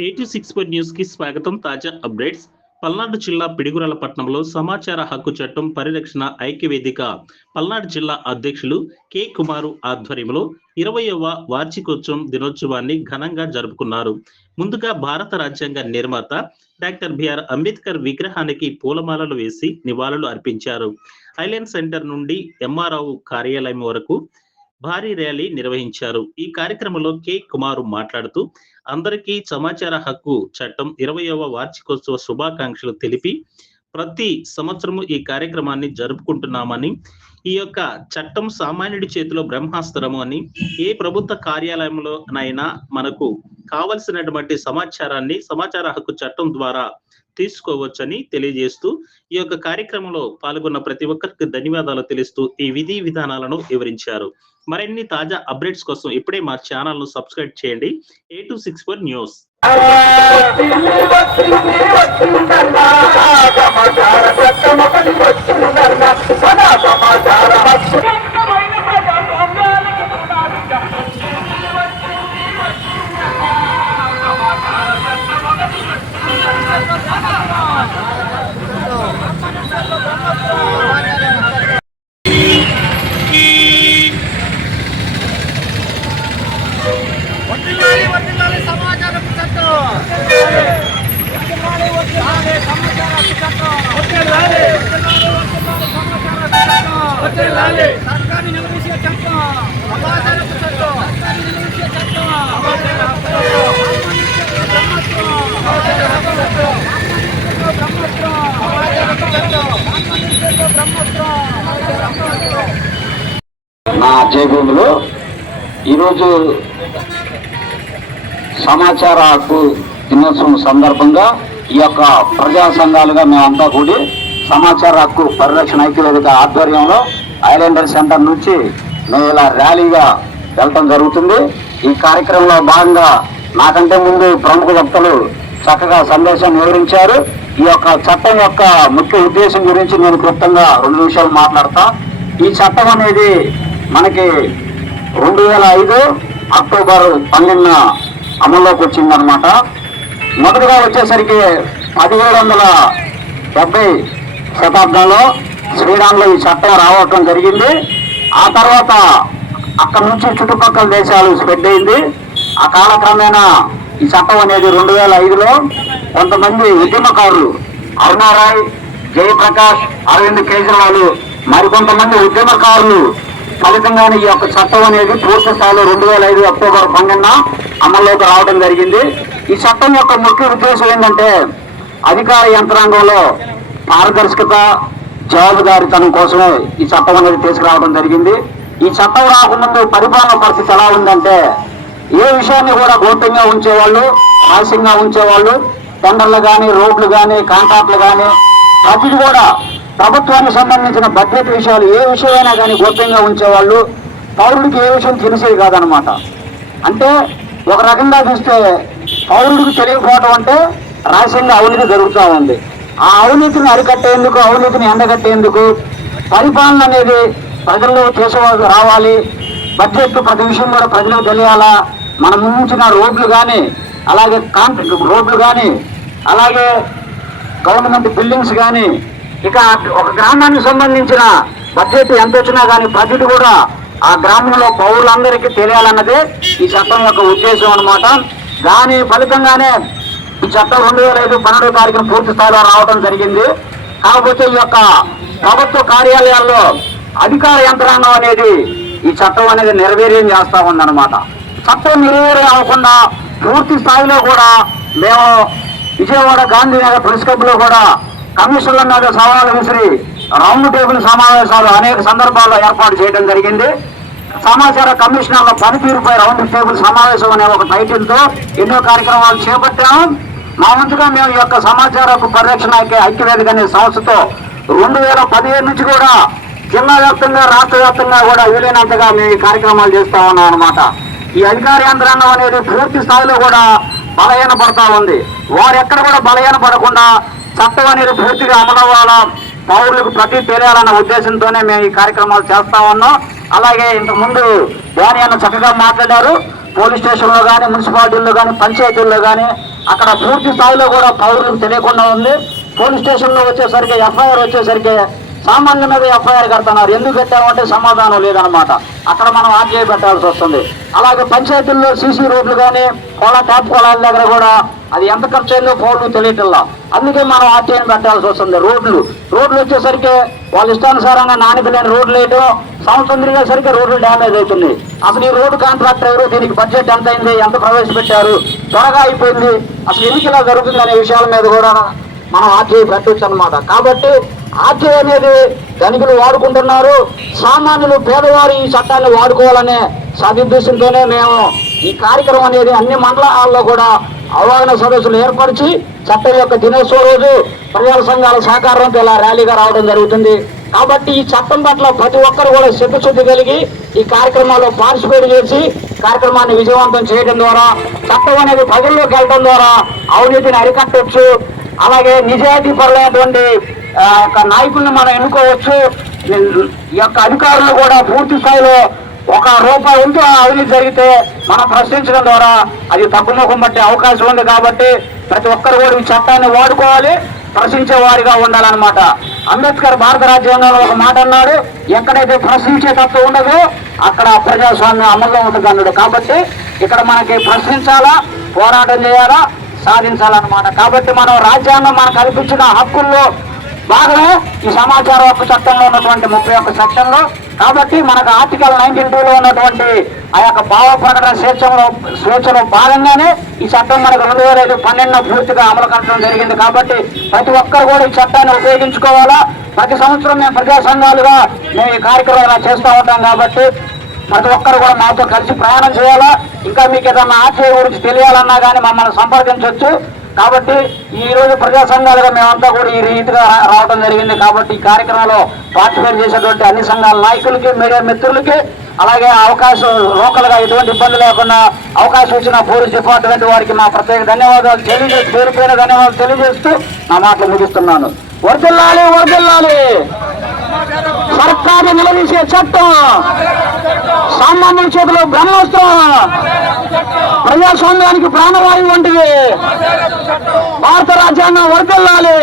Eighty six న్యూస్కి స్వాగతం. తాజా అప్డేట్స్. పల్నాడు జిల్లా పిడిగురాల పట్టణంలో సమాచార హక్కు చట్టం పరిరక్షణ ఐక్యవేదిక. పల్నాడు జిల్లా అధ్యక్షులు కె. కుమారు ఆధ్వర్యంలో ఇరవయవ వార్షికోత్సవం దినోత్సవాన్ని ఘనంగా జరుపుకున్నారు. ముందుగా భారత రాజ్యాంగ నిర్మాత డాక్టర్ బిఆర్ అంబేద్కర్ విగ్రహానికి పూలమాలలు వేసి నివాళులు అర్పించారు. ఐలాండ్ సెంటర్ నుండి ఎంఆర్ఆవు కార్యాలయం వరకు భారీ ర్యాలీ నిర్వహించారు. ఈ కార్యక్రమంలో కె. కుమారు మాట్లాడుతూ అందరికీ సమాచార హక్కు చట్టం ఇరవయవ వార్షికోత్సవ శుభాకాంక్షలు తెలిపి ప్రతి సంవత్సరము ఈ కార్యక్రమాన్ని జరుపుకుంటున్నామని ఈ యొక్క చట్టం సామాన్యుడి చేతిలో బ్రహ్మాస్త్రము అని ఏ ప్రభుత్వ కార్యాలయంలోనైనా మనకు కావలసినటువంటి సమాచారాన్ని సమాచార హక్కు చట్టం ద్వారా తీసుకోవచ్చని తెలియజేస్తూ ఈ యొక్క కార్యక్రమంలో పాల్గొన్న ప్రతి ఒక్కరికి ధన్యవాదాలు తెలుస్తూ ఈ విధి విధానాలను వివరించారు. మరిన్ని తాజా అప్డేట్స్ కోసం ఇప్పుడే మా ఛానల్ను సబ్స్క్రైబ్ చేయండి A two six four news నా జయభూమిలో ఈరోజు సమాచార హక్కు దినోత్సవం సందర్భంగా ఈ యొక్క ప్రజా సంఘాలుగా మేమంతా కూడి సమాచార హక్కు పరిరక్షణ ఐక్యవేదిక ఆధ్వర్యంలో ఐలాండర్ సెంటర్ నుంచి మేము ఇలా ర్యాలీగా వెళ్ళటం జరుగుతుంది. ఈ కార్యక్రమంలో భాగంగా నాకంటే ముందు ప్రముఖ వక్తలు చక్కగా సందేశం వివరించారు. ఈ యొక్క చట్టం యొక్క ముఖ్య ఉద్దేశం గురించి నేను క్లుప్తంగా రెండు నిమిషాలు మాట్లాడతా. ఈ చట్టం అనేది మనకి రెండు వేల ఐదు అక్టోబర్ పన్నెండున అమల్లోకి వచ్చిందనమాట మొదటగా వచ్చేసరికి పదిహేడు వందల డెబ్బై శతాబ్దంలో శ్రీరాంలో ఈ చట్టం రావటం జరిగింది. ఆ తర్వాత అక్కడ నుంచి చుట్టుపక్కల దేశాలు స్ప్రెడ్ అయింది. ఆ కాలక్రమేణా ఈ చట్టం అనేది రెండు వేల ఐదులో కొంతమంది ఉద్యమకారులు అరుణారాయ్ జయప్రకాష్ అరవింద్ కేజ్రీవాల్ మరికొంతమంది ఉద్యమకారులు ఫలితంగానే ఈ యొక్క చట్టం అనేది పూర్తి స్థాయిలో రెండు వేల ఐదు అక్టోబర్ పన్నెండున అమల్లోకి రావడం జరిగింది. ఈ చట్టం యొక్క ముఖ్య ఉద్దేశం ఏంటంటే అధికార యంత్రాంగంలో పారదర్శకత జవాబుదారితనం కోసమే ఈ చట్టం అనేది తీసుకురావడం జరిగింది. ఈ చట్టం రాకముందు పరిపాలన పరిస్థితి ఎలా ఉందంటే ఏ విషయాన్ని కూడా గోప్యంగా ఉంచేవాళ్ళు రహస్యంగా ఉంచేవాళ్ళు టెండర్లు కానీ రోడ్లు కానీ కాంట్రాక్ట్లు కానీ ప్రతిది కూడా ప్రభుత్వానికి సంబంధించిన బడ్జెట్ విషయాలు ఏ విషయమైనా కానీ గోప్యంగా ఉంచేవాళ్ళు పౌరుడికి ఏ విషయం తెలిసేది కాదనమాట. అంటే ఒక రకంగా చూస్తే పౌరుడికి తెలియకపోవడం అంటే రహస్యంగా అవినీతి జరుగుతూ ఉంది. ఆ అవినీతిని అరికట్టేందుకు అవినీతిని ఎండగట్టేందుకు పరిపాలన అనేది ప్రజల్లో తీసుకో రావాలి. బడ్జెట్ ప్రతి విషయం కూడా ప్రజలకు తెలియాలా? మనం ముంచిన రోడ్లు కానీ అలాగే కాంక్రీట్ రోడ్లు కానీ అలాగే గవర్నమెంట్ బిల్డింగ్స్ కానీ ఇక ఒక గ్రామానికి సంబంధించిన బడ్జెట్ ఎంత వచ్చినా కానీ బడ్జెట్ కూడా ఆ గ్రామంలో పౌరులందరికీ తెలియాలన్నదే ఈ చట్టం యొక్క ఉద్దేశం అన్నమాట. దాని ఫలితంగానే ఈ చట్టం రెండు వేల ఐదు పన్నెండో తారీఖున పూర్తి స్థాయిలో రావడం జరిగింది. కాకపోతే ఈ యొక్క ప్రభుత్వ కార్యాలయాల్లో అధికార యంత్రాంగం అనేది ఈ చట్టం అనేది నెరవేర్యం చేస్తూ ఉందన్నమాట. చట్టం నెరవేరే అవ్వకుండా పూర్తి స్థాయిలో కూడా మేము విజయవాడ గాంధీనగర్ ప్రెస్ క్లబ్లో కూడా కమిషన్ల మీద సవాలు విసిరి రౌండ్ టేబుల్ సమావేశాలు అనేక సందర్భాల్లో ఏర్పాటు చేయడం జరిగింది. సమాచార కమిషనర్ల పనితీరుపై రౌండ్ టేబుల్ సమావేశం అనే ఒక టైటిల్తో ఎన్నో కార్యక్రమాలు చేపట్టాము మా ముందుగా మేము ఈ యొక్క సమాచారపు పరిరక్షణ ఐక్యవేదిక అనే సంస్థతో రెండు వేల పదిహేను నుంచి కూడా జిల్లా వ్యాప్తంగా రాష్ట్ర వ్యాప్తంగా కూడా వీలైనంతగా మేము ఈ కార్యక్రమాలు చేస్తా ఉన్నాం అనమాట ఈ అధికార యంత్రాంగం అనేది పూర్తి స్థాయిలో కూడా బలహీన పడతా ఉంది. వారు ఎక్కడ కూడా బలహీన పడకుండా చట్టం అనేది పూర్తిగా అమలవ్వాలా పౌరులకు ప్రతి తెలియాలన్న ఉద్దేశంతోనే మేము ఈ కార్యక్రమాలు చేస్తా ఉన్నాం. అలాగే ఇంతకుముందు ధ్యాని అన్న చక్కగా మాట్లాడారు. పోలీస్ స్టేషన్లో కానీ మున్సిపాలిటీల్లో కానీ పంచాయతీల్లో కానీ అక్కడ పూర్తి స్థాయిలో కూడా పౌరులకు తెలియకుండా ఉంది. పోలీస్ స్టేషన్లో వచ్చేసరికి ఎఫ్ఐఆర్ వచ్చేసరికి సామాన్యుల మీద ఎఫ్ఐఆర్ కడుతున్నారు. ఎందుకు పెట్టామంటే సమాధానం లేదనమాట అక్కడ మనం ఆర్జీఐ పెట్టాల్సి వస్తుంది. అలాగే పంచాయతీల్లో సీసీ రోడ్లు కానీ కొల ట్యాప్ కొలాల దగ్గర కూడా అది ఎంత ఖర్చు అయిందో పౌరులు తెలియటల్లా అందుకే మనం ఆర్టీఐని పెట్టాల్సి వస్తుంది. రోడ్లు. రోడ్లు వచ్చేసరికి వాళ్ళ ఇష్టానుసారంగా నాణ్యత లేని రోడ్లు వేయడం సంవత్సరం తిరిగేసరికి రోడ్లు డ్యామేజ్ అవుతుంది అసలు ఈ రోడ్డు కాంట్రాక్టర్ ఎవరు? దీనికి బడ్జెట్ ఎంత అయింది? ఎంత ప్రవేశపెట్టారు? త్వరగా అయిపోయింది. అసలు ఎందుకు ఇలా జరుగుతుంది అనే విషయాల మీద కూడా మనం ఆర్టీఐ పెట్టచ్చు అనమాట కాబట్టి ఆర్టీఐ అనేది ధనికులు వాడుకుంటున్నారు. సామాన్యులు పేదవారు ఈ చట్టాన్ని వాడుకోవాలనే సదుద్దేశంతోనే మేము ఈ కార్యక్రమం అనేది అన్ని మండలాల్లో కూడా అవగాహన సదస్సులు ఏర్పరిచి చట్టం యొక్క దినోత్సవం రోజు ప్రజల సంఘాల సహకారంతో ఇలా ర్యాలీగా రావడం జరుగుతుంది. కాబట్టి ఈ చట్టం పట్ల ప్రతి ఒక్కరు కూడా సిద్ధశుద్ధి కలిగి ఈ కార్యక్రమాల్లో పార్టిసిపేట్ చేసి కార్యక్రమాన్ని విజయవంతం చేయడం ద్వారా చట్టం అనేది ప్రజల్లోకి వెళ్ళడం ద్వారా అవినీతిని అరికట్టవచ్చు అలాగే నిజాయితీ పరులైనటువంటి ఆ, యొక్క నాయకుల్ని మనం ఎన్నుకోవచ్చు. ఈ యొక్క అధికారులు కూడా పూర్తి స్థాయిలో ఒక రూపాయి ఉంటూ ఆ అవినీతి జరిగితే మనం ప్రశ్నించడం ద్వారా అది తగ్గుముఖం పట్టే అవకాశం ఉంది కాబట్టి ప్రతి ఒక్కరు కూడా ఈ చట్టాన్ని వాడుకోవాలి ప్రశ్నించే వారిగా ఉండాలన్నమాట. అంబేద్కర్ భారత రాజ్యాంగంలో ఒక మాట అన్నాడు ఎక్కడైతే ప్రశ్నించే తత్వం ఉండదో అక్కడ ప్రజాస్వామ్యం అమల్లో ఉంటుంది అన్నాడు. కాబట్టి ఇక్కడ మనకి ప్రశ్నించాలా పోరాటం చేయాలా సాధించాలన్నమాట. కాబట్టి మనం రాజ్యాంగం మనకు కల్పించిన హక్కుల్లో భాగమే ఈ సమాచార హక్కు చట్టంలో ఉన్నటువంటి ముప్పై ఒక్క సెక్షన్లో. కాబట్టి మనకు ఆర్టికల్ నైన్టీన్ టూలో ఉన్నటువంటి ఆ యొక్క భావ ప్రకటన స్వేచ్ఛలో స్వేచ్ఛలో భాగంగానే ఈ చట్టం మనకు రెండు వేల ఐదు పన్నెండులో పూర్తిగా అమలు కట్టడం జరిగింది. కాబట్టి ప్రతి ఒక్కరు కూడా ఈ చట్టాన్ని ఉపయోగించుకోవాలా? ప్రతి సంవత్సరం మేము ప్రజా సంఘాలుగా మేము ఈ కార్యక్రమాలు చేస్తూ ఉంటాం కాబట్టి ప్రతి ఒక్కరు కూడా మాతో కలిసి ప్రయాణం చేయాలా? ఇంకా మీకు ఏదన్నా ఆశయ గురించి తెలియాలన్నా కానీ మమ్మల్ని సంప్రదించవచ్చు కాబట్టి ఈ రోజు ప్రజా సంఘాలుగా మేమంతా కూడా ఈ రీతిగా రావడం జరిగింది కాబట్టి ఈ కార్యక్రమంలో పార్టిసిపేట్ చేసేటువంటి అన్ని సంఘాల నాయకులకి మీడియా మిత్రులకి అలాగే అవకాశం లోకల్గా ఎటువంటి ఇబ్బంది లేకుండా అవకాశం ఇచ్చిన పోలీస్ డిపార్ట్మెంట్ వారికి మా ప్రత్యేక ధన్యవాదాలు తెలియజేస్తూ పేరు పేరు ధన్యవాదాలు తెలియజేస్తూ నా మాటలు ముగిస్తున్నాను. వరదల్లాలి వరదల్లాలి! సర్కారు నిలదీసే చట్టం. సామాన్యుల చేతిలో బ్రహ్మాస్త్రం ప్రజాస్వామ్యానికి ప్రాణవాయువు వంటివి భారత రాజ్యాంగం వర్దిల్లాలి